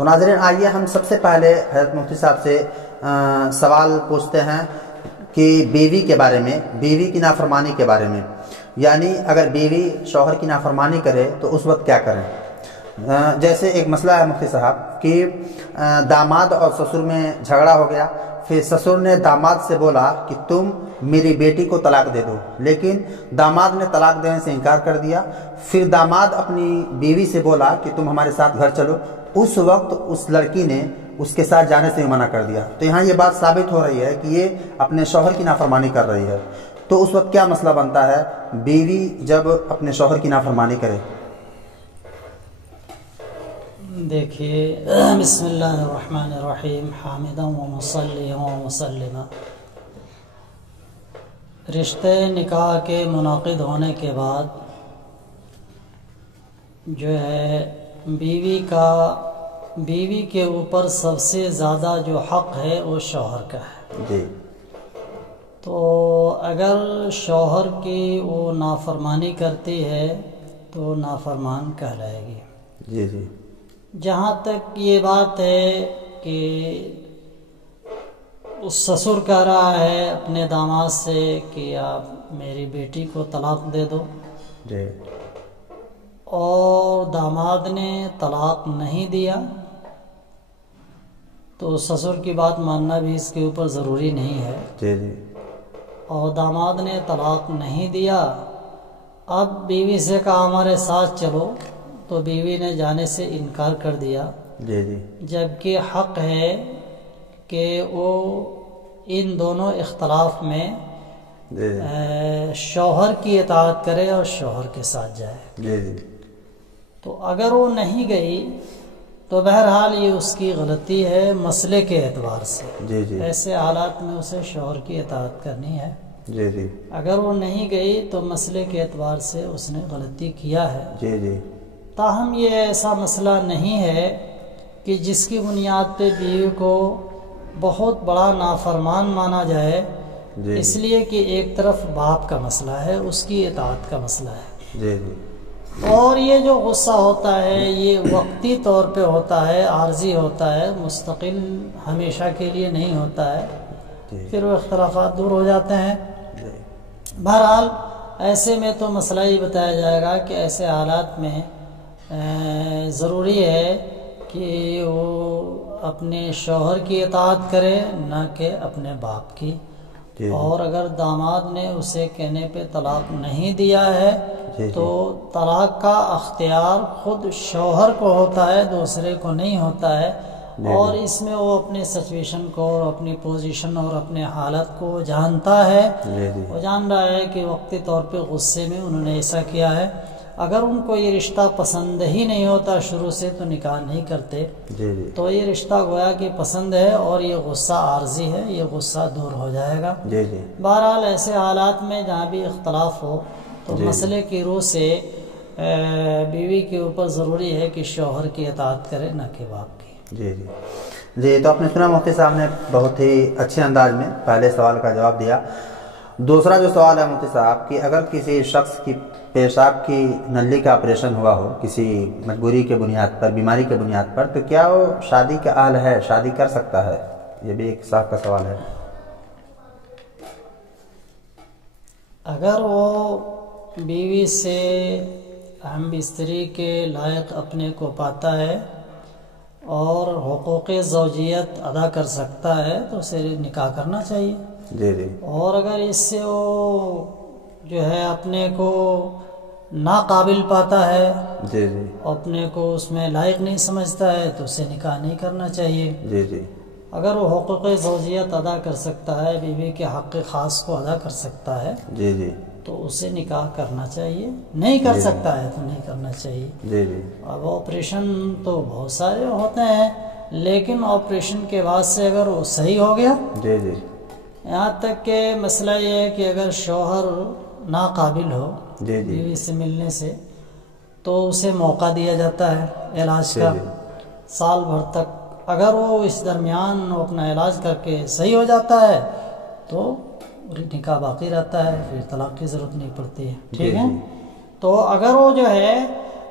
تو ناظرین آئیے ہم سب سے پہلے حضرت مفتی صاحب سے سوال پوچھتے ہیں کہ بیوی کے بارے میں، بیوی کی نافرمانی کے بارے میں، یعنی اگر بیوی شوہر کی نافرمانی کرے تو اس وقت کیا کریں؟ جیسے ایک مسئلہ ہے مفتی صاحب کہ داماد اور سسر میں جھگڑا ہو گیا، پھر سسر نے داماد سے بولا کہ تم میری بیٹی کو طلاق دے دو، لیکن داماد نے طلاق دینے سے انکار کر دیا۔ پھر داماد اپنی بیوی سے بولا کہ تم ہمارے ساتھ گھر چلو، اس وقت اس لڑکی نے اس کے ساتھ جانے سے منع کر دیا۔ تو یہاں یہ بات ثابت ہو رہی ہے کہ یہ اپنے شوہر کی نافرمانی کر رہی ہے، تو اس وقت کیا مسئلہ بنتا ہے بیوی جب اپنے شوہر کی نافرمانی کرے؟ دیکھیے، بسم اللہ الرحمن الرحیم، حامداً و مصلیٰ و مسلماً۔ رشتے نکاح کے منعقد ہونے کے بعد جو ہے بیوی کے اوپر سب سے زیادہ جو حق ہے وہ شوہر کا ہے جی۔ تو اگر شوہر کی وہ نافرمانی کرتی ہے تو نافرمان کہلائے گی۔ جی جی۔ جہاں تک یہ بات ہے کہ اس سسر کہہ رہا ہے اپنے داماد سے کہ آپ میری بیٹی کو طلاق دے دو، جی، اور داماد نے طلاق نہیں دیا، تو سسر کی بات ماننا بھی اس کے اوپر ضروری نہیں ہے۔ جی جی۔ اور داماد نے طلاق نہیں دیا، اب بیوی سے کہا ہمارے ساتھ چلو، تو بیوی نے جانے سے انکار کر دیا، جی جی۔ جبکہ حق ہے کہ وہ ان دونوں اختلاف میں شوہر کی اطاعت کرے اور شوہر کے ساتھ جائے۔ جی جی۔ تو اگر وہ نہیں گئی تو بہرحال یہ اس کی غلطی ہے مسئلے کے اعتبار سے۔ جی جی۔ ایسے حالات میں اسے شوہر کی اطاعت کرنی ہے۔ جی جی۔ اگر وہ نہیں گئی تو مسئلے کے اعتبار سے اس نے غلطی کیا ہے۔ جی جی۔ تاہم یہ ایسا مسئلہ نہیں ہے کہ جس کی بنیاد پہ بیوی کو بہت بڑا نافرمان مانا جائے، جی، اس لیے کہ ایک طرف باپ کا مسئلہ ہے، اس کی اطاعت کا مسئلہ ہے، جی جی۔ اور یہ جو غصہ ہوتا ہے یہ وقتی طور پہ ہوتا ہے، عارضی ہوتا ہے، مستقل ہمیشہ کے لیے نہیں ہوتا ہے، پھر وہ اختلافات دور ہو جاتے ہیں۔ بہرحال ایسے میں تو مسئلہ ہی بتایا جائے گا کہ ایسے حالات میں ضروری ہے کہ وہ اپنے شوہر کی اطاعت کرے، نہ کہ اپنے باپ کی۔ اور اگر داماد نے اسے کہنے پہ طلاق نہیں دیا ہے تو طلاق کا اختیار خود شوہر کو ہوتا ہے، دوسرے کو نہیں ہوتا ہے، اور اس میں وہ اپنے سچویشن کو اور اپنی پوزیشن اور اپنے حالت کو جانتا ہے۔ وہ جان رہا ہے کہ وقتی طور پہ غصے میں انہوں نے ایسا کیا ہے۔ اگر ان کو یہ رشتہ پسند ہی نہیں ہوتا شروع سے تو نکاح نہیں کرتے، تو یہ رشتہ گویا کہ پسند ہے اور یہ غصہ عارضی ہے، یہ غصہ دور ہو جائے گا۔ بہرحال ایسے حالات میں جہاں بھی اختلاف ہو تو مسئلے کی روح سے بیوی کے اوپر ضروری ہے کہ شوہر کی اطاعت کرے، نہ کہ باپ کی۔ جی جی جی۔ تو آپ نے سنا مفتی صاحب نے بہت ہی اچھے انداز میں پہلے سوال کا جواب دیا۔ دوسرا جو سوال ہے مفتی صاحب کہ اگر کسی شخص کی پیشاب کی نلی کا آپریشن ہوا ہو کسی مجبوری کے بنیاد پر، بیماری کے بنیاد پر، تو کیا وہ شادی کا اہل ہے، شادی کر سکتا ہے؟ یہ بھی ایک صاحب کا سوال ہے۔ اگر وہ بیوی سے ہم بستری کے لائق اپنے کو پاتا ہے اور حقوق زوجیت ادا کر سکتا ہے تو اسے نکاح کرنا چاہیے۔ جی جی۔ اور اگر اس سے وہ جو ہے اپنے کو ناقابل پاتا ہے، جی جی، اپنے کو اس میں لائق نہیں سمجھتا ہے تو اسے نکاح نہیں کرنا چاہیے۔ جی جی۔ اگر وہ حقوق زوجیت ادا کر سکتا ہے، بیوی کے حق خاص کو ادا کر سکتا ہے، جی جی، تو اسے نکاح کرنا چاہیے۔ نہیں کر سکتا ہے تو نہیں کرنا چاہیے۔ جی جی۔ اب آپریشن تو بہت سارے ہوتے ہیں، لیکن آپریشن کے بعد سے اگر وہ صحیح ہو گیا، جی جی، یہاں تک کہ مسئلہ یہ ہے کہ اگر شوہر ناقابل ہو جی جی، بیوی سے ملنے سے تو اسے موقع دیا جاتا ہے علاج کا، سال بھر تک۔ اگر وہ اس درمیان اپنا علاج کر کے صحیح ہو جاتا ہے تو نکاح باقی رہتا ہے، پھر طلاق کی ضرورت نہیں پڑتی ہے۔ ٹھیک ہے؟ تو اگر وہ جو ہے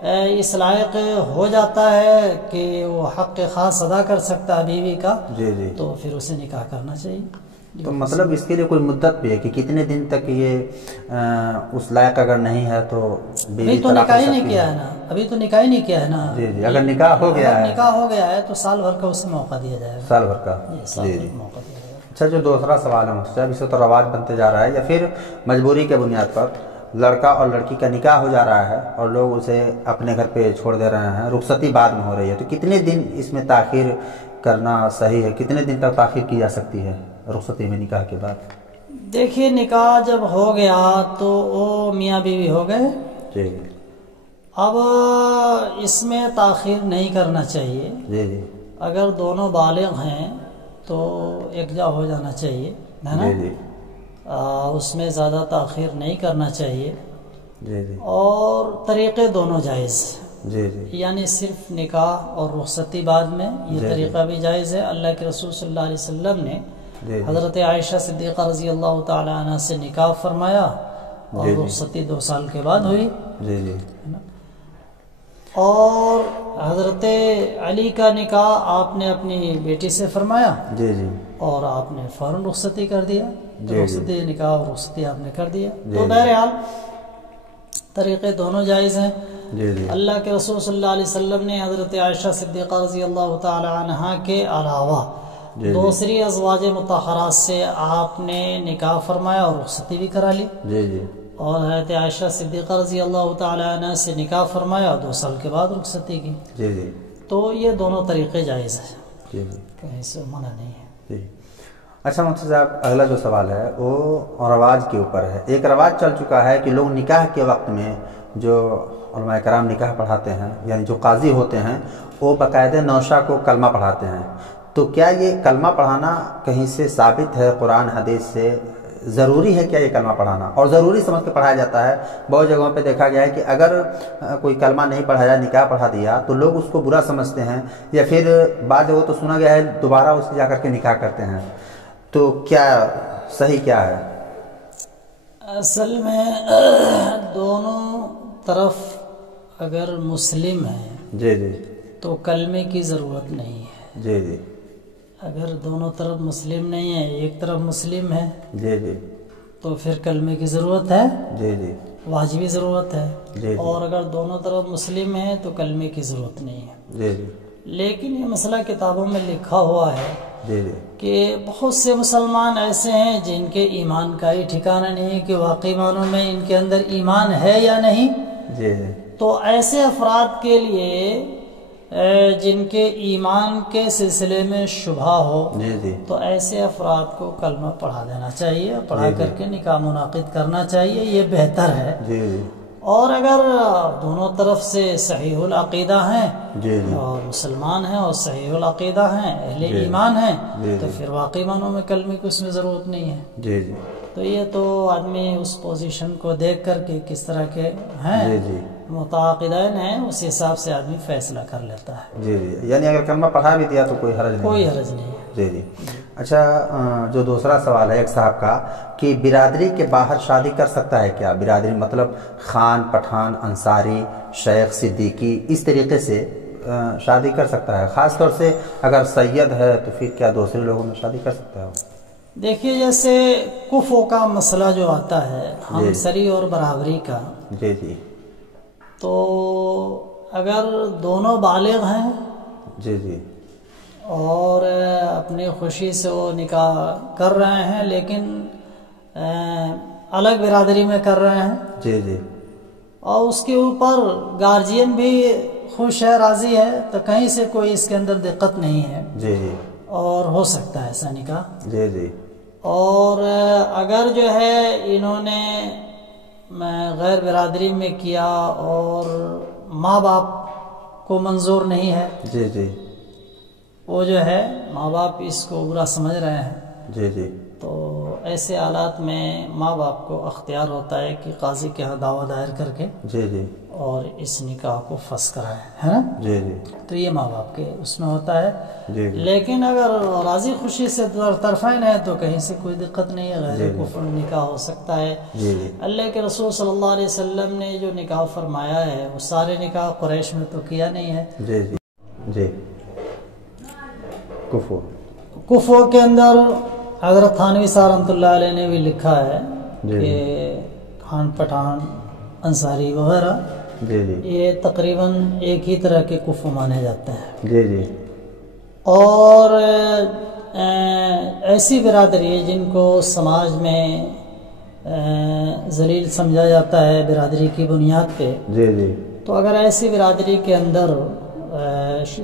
اس لائق ہو جاتا ہے کہ وہ حق خاص ادا کر سکتا ہے بیوی کا، جی جی، تو پھر اسے نکاح کرنا چاہیے۔ تو مطلب اس کے لیے کوئی مدت بھی ہے کہ کتنے دن تک یہ اس لائق اگر نہیں ہے تو بیوی ابھی تو طلاق نکاح ہی ہو نہیں سکتی کیا ہے؟ ہے نا، ابھی تو نکاح ہی نہیں کیا ہے نا۔ جی جی، اگر نکاح ہو گیا اگر ہے، نکاح ہو گیا ہے تو سال بھر کا اسے موقع دیا جائے گا، سال بھر کا، سال جی بھر جی۔ کا موقع دیا جائے گا۔ اچھا، جو دوسرا سوال ہے مجھ سے، اب اسے تو رواج بنتے جا رہا ہے یا پھر مجبوری کے بنیاد پر لڑکا اور لڑکی کا نکاح ہو جا رہا ہے اور لوگ اسے اپنے گھر پہ چھوڑ دے رہے ہیں، رخصتی بعد میں ہو رہی ہے، تو کتنے دن اس میں تاخیر کرنا صحیح ہے؟ کتنے دن تک تاخیر کی جا سکتی ہے رخصتی میں نکاح کے بعد؟ دیکھیے نکاح جب ہو گیا تو وہ میاں بیوی ہو گئے، جی اب اس میں تاخیر نہیں کرنا چاہیے۔ جی جی اگر دونوں بالغ ہیں تو یکجا ہو جانا چاہیے، ہے نا؟ جی جی اس میں زیادہ تاخیر نہیں کرنا چاہیے، جی جی اور طریقے دونوں جائز، جی جی یعنی صرف نکاح اور رخصتی بعد میں یہ جی جی طریقہ بھی جائز ہے۔ اللہ کے رسول صلی اللہ علیہ وسلم نے جی حضرت عائشہ صدیقہ رضی اللہ تعالی عنہ سے نکاح فرمایا اور جی جی رخصتی 2 سال کے بعد ہوئی، جی جی اور حضرت علی کا نکاح آپ نے اپنی بیٹی سے فرمایا جی جی اور آپ نے فوراً رخصتی کر دیا، جی رخصتی نکاح اور رخصتی آپ نے کر دیا، جی تو جی بہرحال طریقے دونوں جائز ہیں۔ جی جی اللہ کے رسول صلی اللہ علیہ وسلم نے حضرت عائشہ صدیقہ رضی اللہ تعالی عنہا کے علاوہ جی دوسری ازواج مطہرات سے آپ نے نکاح فرمایا اور رخصتی بھی کرا لی، جی جی اور حضرت عائشہ صدیقہ رضی اللہ تعالی عنہ سے نکاح فرمایا 2 سال کے بعد رخصتی کی، جی جی تو یہ دونوں طریقے جائز ہیں، جی جی کہیں سے منع نہیں ہے۔ جی۔ اچھا مفتی صاحب، اگلا جو سوال ہے وہ رواج کے اوپر ہے۔ ایک رواج چل چکا ہے کہ لوگ نکاح کے وقت میں جو علماء کرام نکاح پڑھاتے ہیں، یعنی جو قاضی ہوتے ہیں، وہ باقاعدہ نوشہ کو کلمہ پڑھاتے ہیں، تو کیا یہ کلمہ پڑھانا کہیں سے ثابت ہے قرآن حدیث سے؟ ضروری ہے کیا یہ کلمہ پڑھانا؟ اور ضروری سمجھ کے پڑھایا جاتا ہے؟ بہت جگہوں پہ دیکھا گیا ہے کہ اگر کوئی کلمہ نہیں پڑھایا، نکاح پڑھا دیا، تو لوگ اس کو برا سمجھتے ہیں، یا پھر بعض جگہوں تو سنا گیا ہے دوبارہ اس سے جا کر کے نکاح کرتے ہیں، تو کیا صحیح کیا ہے؟ اصل میں دونوں طرف اگر مسلم ہیں جی جی تو کلمے کی ضرورت نہیں ہے، جی جی اگر دونوں طرف مسلم نہیں ہے، ایک طرف مسلم ہے جی جی تو پھر کلمے کی ضرورت ہے، جی جی واجبی ضرورت ہے، جی اور اگر دونوں طرف مسلم ہیں تو کلمے کی ضرورت نہیں ہے۔ جی جی لیکن یہ مسئلہ کتابوں میں لکھا ہوا ہے جی جی کہ بہت سے مسلمان ایسے ہیں جن کے ایمان کا ہی ٹھکانہ نہیں ہے کہ واقعی معنوں میں ان کے اندر ایمان ہے یا نہیں، جی جی تو ایسے افراد کے لیے جن کے ایمان کے سلسلے میں شبہ ہو، جی جی تو ایسے افراد کو کلمہ پڑھا دینا چاہیے، پڑھا جی جی کر کے نکاح منعقد کرنا چاہیے، یہ بہتر ہے۔ جی جی اور اگر دونوں طرف سے صحیح العقیدہ ہیں جی جی اور مسلمان ہیں اور صحیح العقیدہ ہیں، اہل جی ایمان ہیں، جی تو جی پھر واقعی معنوں میں کلمے کی اس میں ضرورت نہیں ہے۔ جی جی تو یہ تو آدمی اس پوزیشن کو دیکھ کر کے کس طرح کے ہیں، جی جی متعاقدین ہیں، اس حساب سے آدمی فیصلہ کر لیتا ہے، جی جی، یعنی اگر کلمہ پڑھا بھی دیا تو کوئی حرج نہیں؟ کوئی حرج نہیں ہے۔ جی جی۔ اچھا، جو دوسرا سوال ہے ایک صاحب کا کہ برادری کے باہر شادی کر سکتا ہے کیا؟ برادری مطلب خان، پٹھان، انصاری، شیخ، صدیقی، اس طریقے سے شادی کر سکتا ہے؟ خاص طور سے اگر سید ہے تو پھر کیا دوسرے لوگوں میں شادی کر سکتا ہے؟ دیکھیے جیسے کفو کا مسئلہ جو آتا ہے، ہمسری اور برابری کا، جی جی تو اگر دونوں بالغ ہیں جی جی اور اپنی خوشی سے وہ نکاح کر رہے ہیں، لیکن الگ برادری میں کر رہے ہیں، جی جی اور اس کے اوپر گارجین بھی خوش ہے، راضی ہے، تو کہیں سے کوئی اس کے اندر دقت نہیں ہے، جی جی اور ہو سکتا ہے ایسا نکاح۔ جی جی اور اگر جو ہے انہوں نے غیر برادری میں کیا اور ماں باپ کو منظور نہیں ہے، جی جی وہ جو ہے ماں باپ اس کو برا سمجھ رہے ہیں، جی جی تو ایسے حالات میں ماں باپ کو اختیار ہوتا ہے کہ قاضی کے ہاں دعویٰ دائر کر کے جی جی اور اس نکاح کو فسخ کرائے، ہے نا؟ جی جی تو یہ ماں باپ کے اس میں ہوتا ہے. جی جی لیکن اگر راضی خوشی سے طرفین ہے تو کہیں سے کوئی دقت نہیں ہے، غیر کفر نکاح ہو سکتا ہے. جی جی اللہ کے رسول صلی اللہ علیہ وسلم نے جو نکاح فرمایا ہے وہ سارے نکاح قریش میں تو کیا نہیں ہے. جی جی جی کفو کے اندر حضرت تھانوی صاحب رحمۃ اللہ علیہ نے بھی لکھا ہے کہ خان پٹھان انصاری وغیرہ جی جی یہ تقریباً ایک ہی طرح کے کفو مانے جاتے ہیں. جی جی اور ایسی برادری جن کو سماج میں ذلیل سمجھا جاتا ہے برادری کی بنیاد پہ، جی جی تو اگر ایسی برادری کے اندر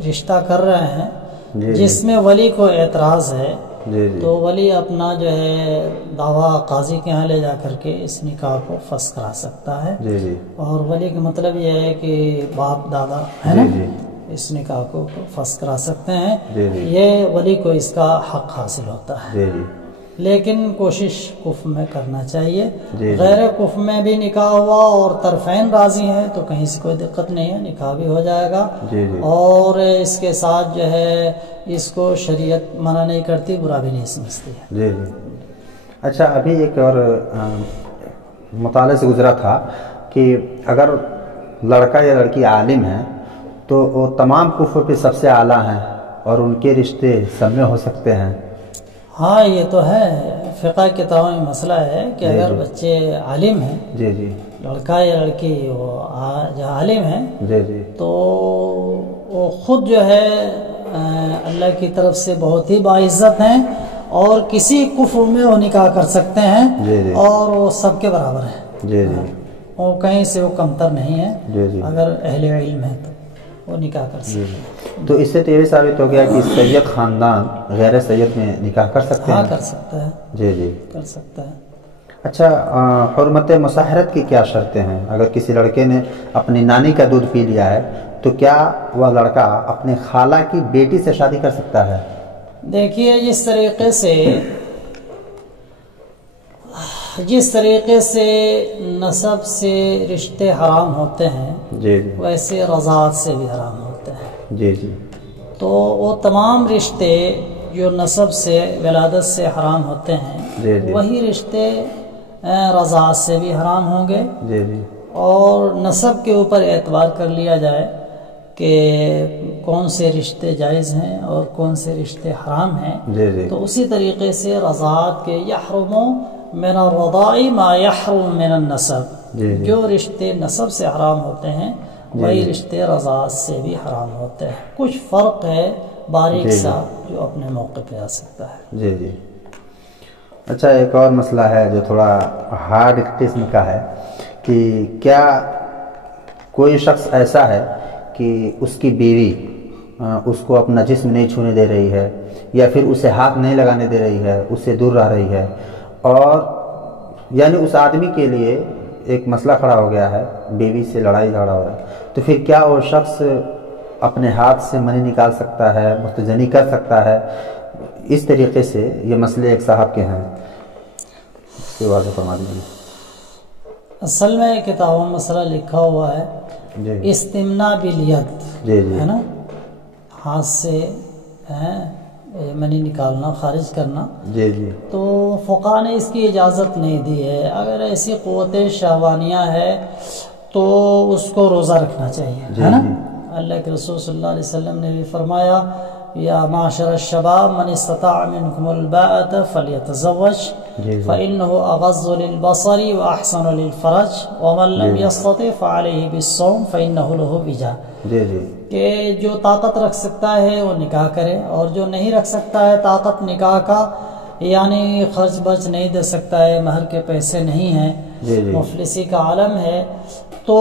رشتہ کر رہے ہیں جس میں ولی کو اعتراض ہے، جی جی تو ولی اپنا جو ہے دعویٰ قاضی کے ہاں لے جا کر کے اس نکاح کو فسخ کرا سکتا ہے. جی جی اور ولی کا مطلب یہ ہے کہ باپ دادا ہے نا، اس نکاح کو فسخ کرا سکتے ہیں. جی جی یہ ولی کو اس کا حق حاصل ہوتا ہے. جی جی لیکن کوشش کفر میں کرنا چاہیے. جی غیر کفر میں بھی نکاح ہوا اور طرفین راضی ہیں تو کہیں سے کوئی دقت نہیں ہے، نکاح بھی ہو جائے گا. جی جی اور اس کے ساتھ جو ہے اس کو شریعت منع نہیں کرتی، برا بھی نہیں سمجھتی ہے. جی جی اچھا، ابھی ایک اور مطالعے سے گزرا تھا کہ اگر لڑکا یا لڑکی عالم ہے تو وہ تمام کفر پہ سب سے اعلیٰ ہیں اور ان کے رشتے سب میں ہو سکتے ہیں. ہاں یہ تو ہے، فقہ کتابوں میں مسئلہ ہے کہ اگر بچے عالم ہیں، جی جی لڑکا یا لڑکی وہ جو عالم ہیں، جی جی تو وہ خود جو ہے اللہ کی طرف سے بہت ہی باعزت ہیں اور کسی کفر میں وہ نکاح کر سکتے ہیں. جی جی اور وہ سب کے برابر ہیں. جی جی وہ کہیں سے وہ کمتر نہیں ہے. جی جی اگر اہل علم ہے تو وہ نکاح کر سکتے ہیں. تو اس سے تو یہ بھی ثابت ہو گیا کہ سید خاندان غیر سید میں نکاح کر سکتے ہیں. ہاں کر سکتا ہے، جی جی کر سکتا ہے. اچھا، حرمت مصاہرت کی کیا شرطیں ہیں؟ اگر کسی لڑکے نے اپنی نانی کا دودھ پی لیا ہے تو کیا وہ لڑکا اپنے خالہ کی بیٹی سے شادی کر سکتا ہے؟ دیکھیے، جس طریقے سے نسب سے رشتے حرام ہوتے ہیں، جی جی ویسے رضاعت سے بھی حرام ہوتے ہیں. جی جی تو وہ تمام رشتے جو نسب سے ولادت سے حرام ہوتے ہیں، جی جی وہی رشتے رضاعت سے بھی حرام ہوں گے. جی جی اور نسب کے اوپر اعتبار کر لیا جائے کہ کون سے رشتے جائز ہیں اور کون سے رشتے حرام ہیں، جی جی تو اسی طریقے سے رضاعت کے یحرم من الرضاع ما یحرم من النسب، جی جی جو رشتے نسب سے حرام ہوتے ہیں وہی رشتے رضاعت سے بھی حرام ہوتے ہیں. کچھ فرق ہے باریک سا جو اپنے موقع پہ آ سکتا ہے. جی جی اچھا، ایک اور مسئلہ ہے جو تھوڑا ہارڈ قسم کا ہے کہ کیا کوئی شخص ایسا ہے کہ اس کی بیوی اس کو اپنا جسم نہیں چھونے دے رہی ہے یا پھر اسے ہاتھ نہیں لگانے دے رہی ہے، اس سے دور رہ رہی ہے، اور یعنی اس آدمی کے لیے ایک مسئلہ کھڑا ہو گیا ہے، بیوی سے لڑائی جھگڑا ہو رہا ہے، تو پھر کیا وہ شخص اپنے ہاتھ سے منی نکال سکتا ہے، مستجنی کر سکتا ہے؟ اس طریقے سے یہ مسئلے ایک صاحب کے ہیں، اس کے واضح فرما دیجیے. اصل میں کتابوں میں مسئلہ لکھا ہوا ہے جی استمنا بالید، جی جی ہے نا، ہاتھ سے منی نکالنا، خارج کرنا. جی جی تو فقہ نے اس کی اجازت نہیں دی ہے. اگر ایسی قوت شہوانیہ ہے تو اس کو روزہ رکھنا چاہیے، ہے نا. اللہ کے رسول صلی اللہ علیہ وسلم نے بھی فرمایا یا معاشر الشباب من استطاع منکم الباءة فلیتزوج فإنه اغض للبصر واحسن للفرج ومن لم يستطع فعليه بالصوم فإنه له وجاء. جی جی کہ جو طاقت رکھ سکتا ہے وہ نکاح کرے، اور جو نہیں رکھ سکتا ہے طاقت نکاح کا، یعنی خرچ برچ نہیں دے سکتا ہے، مہر کے پیسے نہیں ہیں، مفلسی کا عالم ہے، تو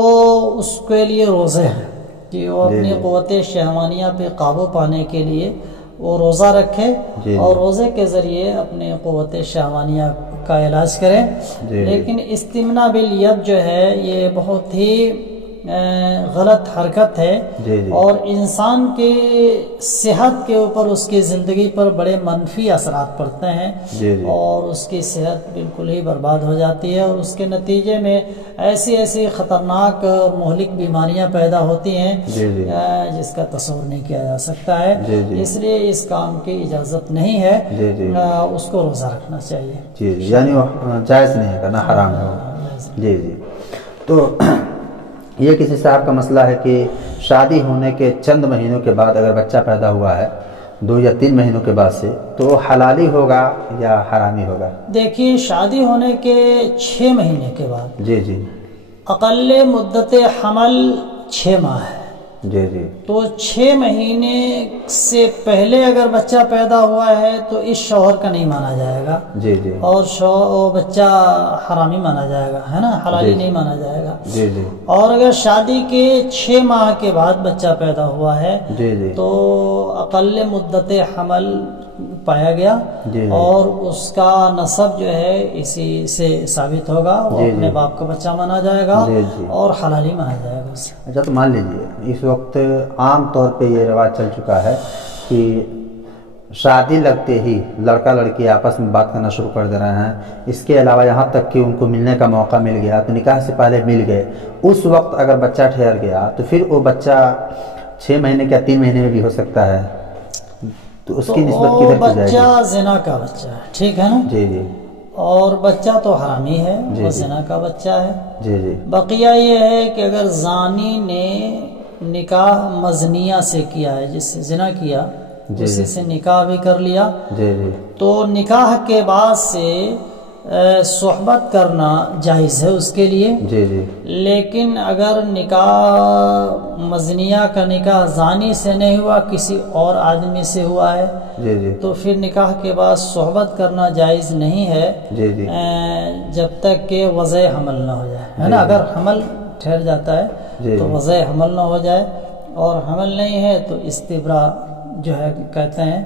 اس کے لیے روزے ہیں کہ وہ اپنی قوت شہوانیہ پہ قابو پانے کے لیے وہ روزہ رکھے اور روزے کے ذریعے اپنے قوت شہوانیہ کا علاج کرے. لیکن استمنا بالید جو ہے یہ بہت ہی غلط حرکت ہے جی جی اور انسان کی صحت کے اوپر اس کی زندگی پر بڑے منفی اثرات پڑتے ہیں جی جی اور اس کی صحت بالکل ہی برباد ہو جاتی ہے اور اس کے نتیجے میں ایسی ایسی خطرناک اور مہلک بیماریاں پیدا ہوتی ہیں جی جی جس کا تصور نہیں کیا جا سکتا ہے. جی جی اس لیے اس کام کی اجازت نہیں ہے. جی جی اس کو روزہ رکھنا چاہیے. جی جی یعنی وہ جائز نہیں ہے کرنا، حرام ہے وہ. جی جی. تو یہ کسی صاحب کا مسئلہ ہے کہ شادی ہونے کے چند مہینوں کے بعد اگر بچہ پیدا ہوا ہے 2 یا 3 مہینوں کے بعد سے، تو وہ حلالی ہوگا یا حرامی ہوگا؟ دیکھیے شادی ہونے کے 6 مہینے کے بعد جی جی اقل مدت حمل 6 ماہ ہے. جی جی تو 6 مہینے سے پہلے اگر بچہ پیدا ہوا ہے تو اس شوہر کا نہیں مانا جائے گا جی جی اور بچہ حرامی مانا جائے گا، ہے نا، حلالی جی نہیں مانا جائے گا. جی جی اور اگر شادی کے 6 ماہ کے بعد بچہ پیدا ہوا ہے جی جی تو اقل مدت حمل پایا گیا جی اور اس کا نسب جو ہے اسی سے ثابت ہوگا، وہ جی اپنے جی باپ کا بچہ مانا جائے گا جی جی اور حلالی مانا جائے گا اسے. اچھا تو مان لیجیے اس وقت عام طور پہ یہ رواج چل چکا ہے کہ شادی لگتے ہی لڑکا لڑکی آپس میں بات کرنا شروع کر دے رہے ہیں. اس کے علاوہ یہاں تک کہ ان کو ملنے کا موقع مل گیا تو نکاح سے پہلے مل گئے، اس وقت اگر بچہ ٹھہر گیا تو پھر وہ بچہ 6 مہینے کا 3 مہینے میں بھی ہو سکتا ہے، تو اس کی نسبت کدھر کی جائے گی؟ بچہ زنا کا بچہ ہے، ٹھیک ہے نا، جی جی اور بچہ تو حرامی ہے، جی وہ جی زنا کا بچہ ہے. جی جی بقیہ یہ ہے کہ اگر زانی نے نکاح مزنیہ سے کیا ہے، جس سے زنا کیا جی اسی سے نکاح بھی کر لیا، جی جی تو نکاح کے بعد سے صحبت کرنا جائز ہے اس کے لیے. جی جی لیکن اگر نکاح مزنیہ کا نکاح زانی سے نہیں ہوا، کسی اور آدمی سے ہوا ہے، جی جی تو پھر نکاح کے بعد صحبت کرنا جائز نہیں ہے جی جی جب تک کہ وضع حمل نہ ہو جائے، ہے نا. اگر حمل ٹھہر جاتا ہے جی تو وضع حمل نہ ہو جائے، اور حمل نہیں ہے تو استبراء جو ہے کہتے ہیں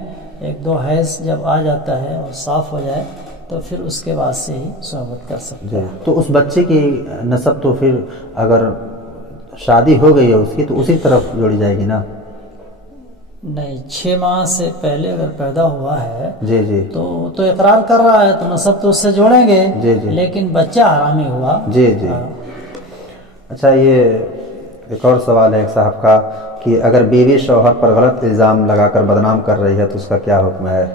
1-2 حیض جب آ جاتا ہے اور صاف ہو جائے تو پھر اس کے بعد سے ہی صحبت کر سکتے ہیں. تو اس بچے کی نسب تو پھر اگر شادی ہو گئی ہے اس کی تو اسی طرف جوڑی جائے گی نا؟ نہیں، 6 ماہ سے پہلے اگر پیدا ہوا ہے جی جی تو اقرار کر رہا ہے تو نسب تو اس سے جوڑیں گے. جی جی لیکن بچہ حرامی ہوا. جی جی. اچھا یہ ایک اور سوال ہے ایک صاحب کا کہ اگر بیوی شوہر پر غلط الزام لگا کر بدنام کر رہی ہے تو اس کا کیا حکم ہے؟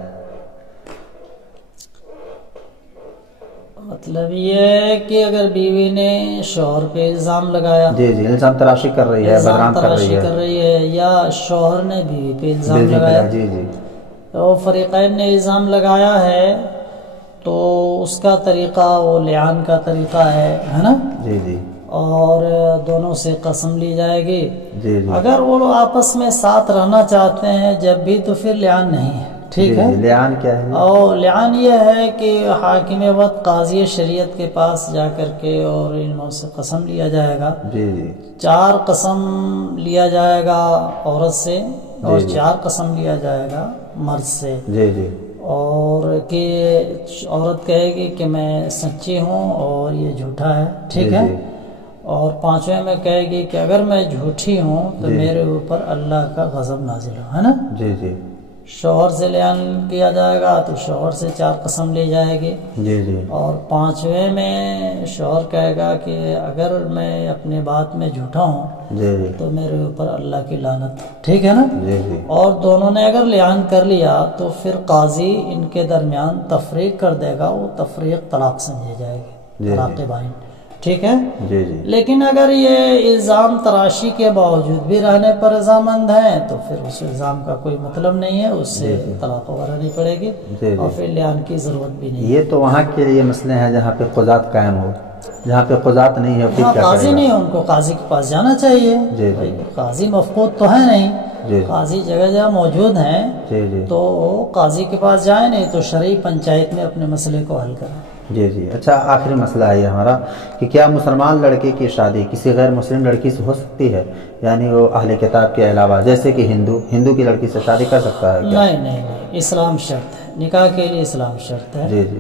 مطلب یہ ہے کہ اگر بیوی نے شوہر پہ الزام لگایا، جی جی الزام تراشی کر رہی ہے، بدنام کر رہی ہے، یا شوہر نے بیوی پہ الزام لگایا، جی جی تو فریقین نے الزام لگایا ہے تو اس کا طریقہ وہ لعان کا طریقہ ہے نا. جی جی اور دونوں سے قسم لی جائے گی. جی جی اگر وہ لوگ آپس میں ساتھ رہنا چاہتے ہیں جب بھی تو پھر لعان نہیں ہے، ٹھیک ہے. لعان کیا ہے؟ اور لعان یہ ہے کہ حاکم وقت قاضی شریعت کے پاس جا کر کے اور علموں سے قسم لیا جائے گا. جی جی 4 قسم لیا جائے گا عورت سے اور 4 قسم لیا جائے گا مرد سے. جی جی اور کہ عورت کہے گی کہ میں سچی ہوں اور یہ جھوٹا ہے، ٹھیک ہے. اور 5ویں میں کہے گی کہ اگر میں جھوٹی ہوں تو میرے اوپر اللہ کا غضب نازل ہو، ہے نا. جی جی شوہر سے لعان کیا جائے گا تو شوہر سے 4 قسم لی جائے گی. جی جی اور 5ویں میں شوہر کہے گا کہ اگر میں اپنے بات میں جھوٹا ہوں جی جی تو میرے اوپر اللہ کی لعنت، ٹھیک ہے نا. جی جی اور دونوں نے اگر لعان کر لیا تو پھر قاضی ان کے درمیان تفریق کر دے گا، وہ تفریق طلاق سمجھی جائے گی، طلاق بائن، ٹھیک ہے. جی جی لیکن اگر یہ الزام تراشی کے باوجود بھی رہنے پر رضامند ہیں تو پھر اس الزام کا کوئی مطلب نہیں ہے، اس سے طلاق وغیرہ نہیں پڑے گی اور پھر لعان کی ضرورت بھی نہیں. یہ تو وہاں کے لیے مسئلے ہیں جہاں پہ قضات قائم ہو، جہاں پہ قضات نہیں ہے پھر کیا قاضی کرے گا؟ نہیں ہے، ان کو قاضی کے پاس جانا چاہیے. قاضی مفقود تو ہے نہیں، قاضی جگہ جگہ موجود ہیں، تو قاضی کے پاس جائیں، نہیں تو شرعی پنچایت میں اپنے مسئلے کو حل کریں. جی جی. اچھا آخری مسئلہ ہے یہ ہمارا کہ کیا مسلمان لڑکے کی شادی کسی غیر مسلم لڑکی سے ہو سکتی ہے؟ یعنی وہ اہل کتاب کے علاوہ، جیسے کہ ہندو کی لڑکی سے شادی کر سکتا ہے کیا؟ نہیں، اسلام شرط ہے، نکاح کے لیے اسلام شرط ہے. جی جی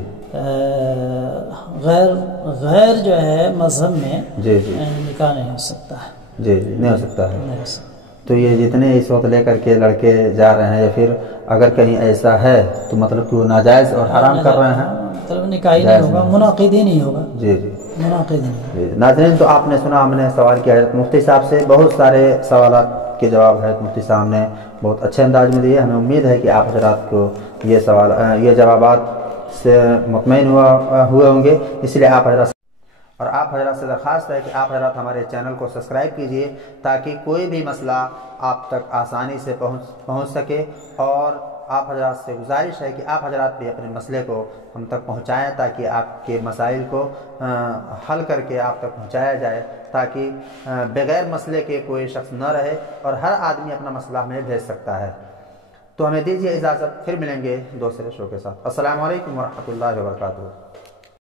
غیر جو ہے مذہب میں جی جی نکاح نہیں ہو سکتا ہے. جی جی نہیں ہو سکتا ہے. نہیں ہو سکتا. تو یہ جتنے اس وقت لے کر کے لڑکے جا رہے ہیں یا پھر اگر کہیں ایسا ہے تو مطلب کہ وہ ناجائز اور حرام کر رہے ہیں. مطلب نکاح ہی نہیں ہوگا، منعقد ہی نہیں ہوگا. جی جی منعقد ہی نہیں. جی. ناظرین تو آپ نے سنا، ہم نے سوال کیا حضرت مفتی صاحب سے، بہت سارے سوالات کے جواب حضرت مفتی صاحب نے بہت اچھے انداز میں دیے. ہمیں امید ہے کہ آپ حضرات کو یہ جوابات سے مطمئن ہوئے ہوں گے. اس لیے آپ حضرات اور آپ حضرات سے درخواست ہے کہ آپ حضرات ہمارے چینل کو سبسکرائب کیجئے تاکہ کوئی بھی مسئلہ آپ تک آسانی سے پہنچ سکے. اور آپ حضرات سے گزارش ہے کہ آپ حضرات بھی اپنے مسئلے کو ہم تک پہنچائیں تاکہ آپ کے مسائل کو حل کر کے آپ تک پہنچایا جائے، تاکہ بغیر مسئلے کے کوئی شخص نہ رہے اور ہر آدمی اپنا مسئلہ ہمیں بھیج سکتا ہے. تو ہمیں دیجیے اجازت، پھر ملیں گے دوسرے شو کے ساتھ. السلام علیکم ورحمۃ اللہ وبرکاتہ.